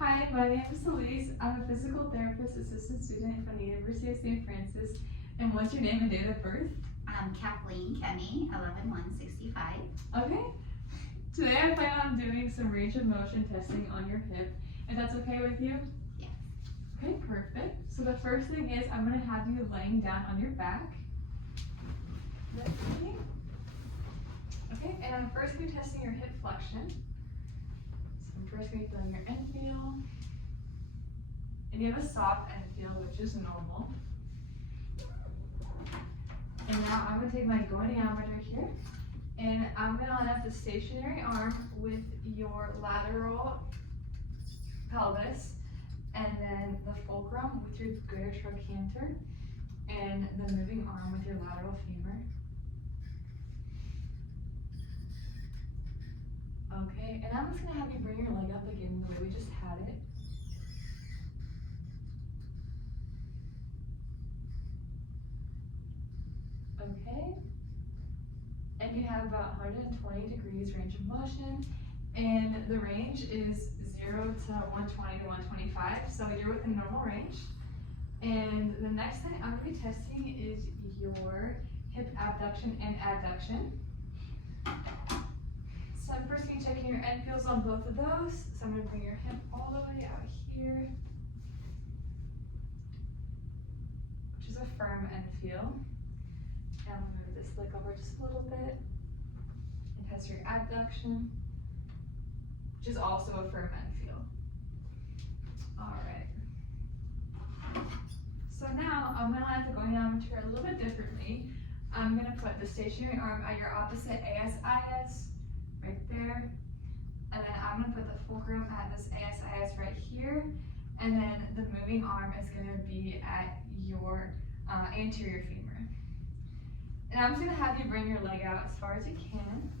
Hi, my name is Elise. I'm a physical therapist assistant student from the University of St. Francis. And what's your name and date of birth? I'm Kathleen Kenny, 11-165. Okay. Today I plan on doing some range of motion testing on your hip. If that's okay with you? Yes. Okay, perfect. So the first thing is I'm going to have you laying down on your back. Okay, and I'm first going to be testing your hip flexion. So I'm first going to be feeling your end feel. And you have a soft end feel, which is normal. And now I'm going to take my goniometer here, and I'm going to line up the stationary arm with your lateral pelvis, and then the fulcrum with your greater trochanter, and the moving arm with your lateral femur. Okay, and I'm just going to have you bring your leg up again the way we just had it. Okay, and you have about 120 degrees range of motion, and the range is 0 to 120 to 125, so you're within normal range. And the next thing I'm going to be testing is your hip abduction and adduction. So I'm first going to be checking your end feels on both of those. So I'm going to bring your hip all the way out here, which is a firm end feel. And I'm going to move this leg over just a little bit and test your abduction, which is also a firm end feel. All right. So now I'm going to line up the goniometer a little bit differently. I'm going to put the stationary arm at your opposite ASIS right there. And then I'm going to put the fulcrum at this ASIS right here. And then the moving arm is going to be at your anterior femur. And I'm just going to have you bring your leg out as far as you can.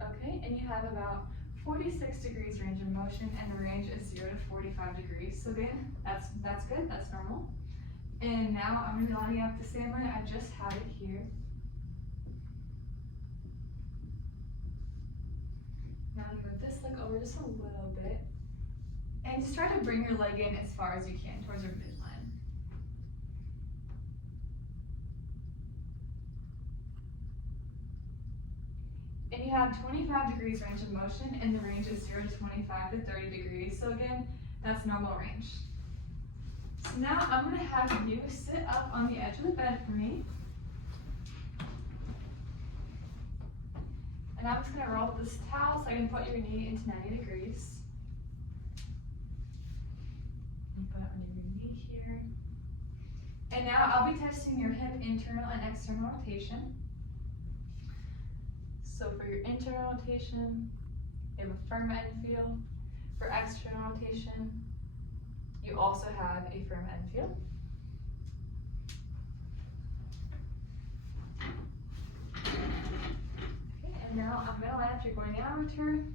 Okay, and you have about 46 degrees range of motion, and the range is 0 to 45 degrees. So again, that's good, that's normal. And now I'm going to be lining up the same way I just had it here. Now I'm going to move this leg over just a little bit. And just try to bring your leg in as far as you can towards your midline. And you have 25 degrees range of motion, and the range is 0 to 25 to 30 degrees. So again, that's normal range. So now I'm going to have you sit up on the edge of the bed for me. And I'm just going to roll up this towel so I can put your knee into 90 degrees. Put it under your knee here. And now I'll be testing your hip internal and external rotation. So for your internal rotation, you have a firm end feel. For external rotation, you also have a firm end feel. Okay, and now I'm going to line up your goniometer.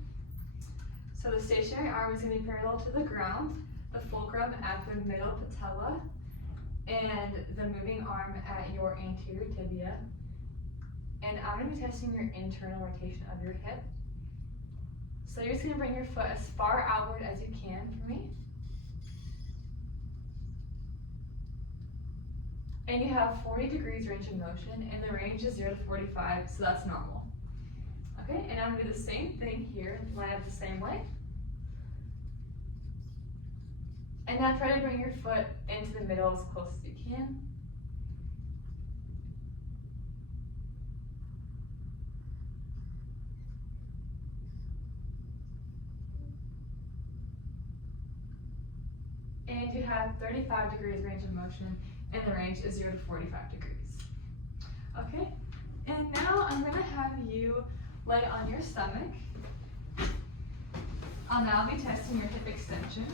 So the stationary arm is going to be parallel to the ground, the fulcrum at the middle patella, and the moving arm at your anterior tibia. And I'm going to be testing your internal rotation of your hip. So you're just going to bring your foot as far outward as you can for me. And you have 40 degrees range of motion, and the range is 0 to 45, so that's normal. Okay, and I'm going to do the same thing here, line up the same way. And now try to bring your foot into the middle as close as you can. And you have 35 degrees range of motion, and the range is 0 to 45 degrees. Okay, and now I'm going to have you lay on your stomach. I'll now be testing your hip extension.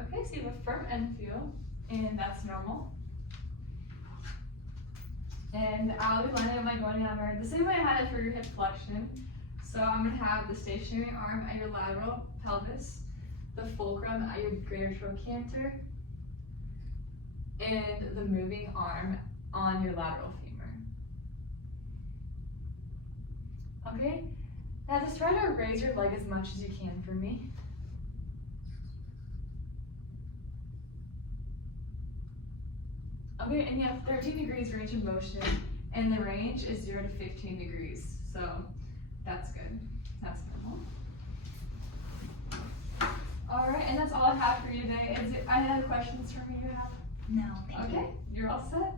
Okay, so you have a firm end feel, and that's normal. And I'll be lining up my goniometer the same way I had it for your hip flexion. So I'm going to have the stationary arm at your lateral pelvis, the fulcrum at your greater trochanter, and the moving arm on your lateral femur. Okay, now just try to raise your leg as much as you can for me. Okay, and you have 13 degrees range of motion, and the range is 0 to 15 degrees, so that's good. That's normal. All right, and that's all I have for you today. Is there any other questions for me you have? No, thank you. Okay, you're all set.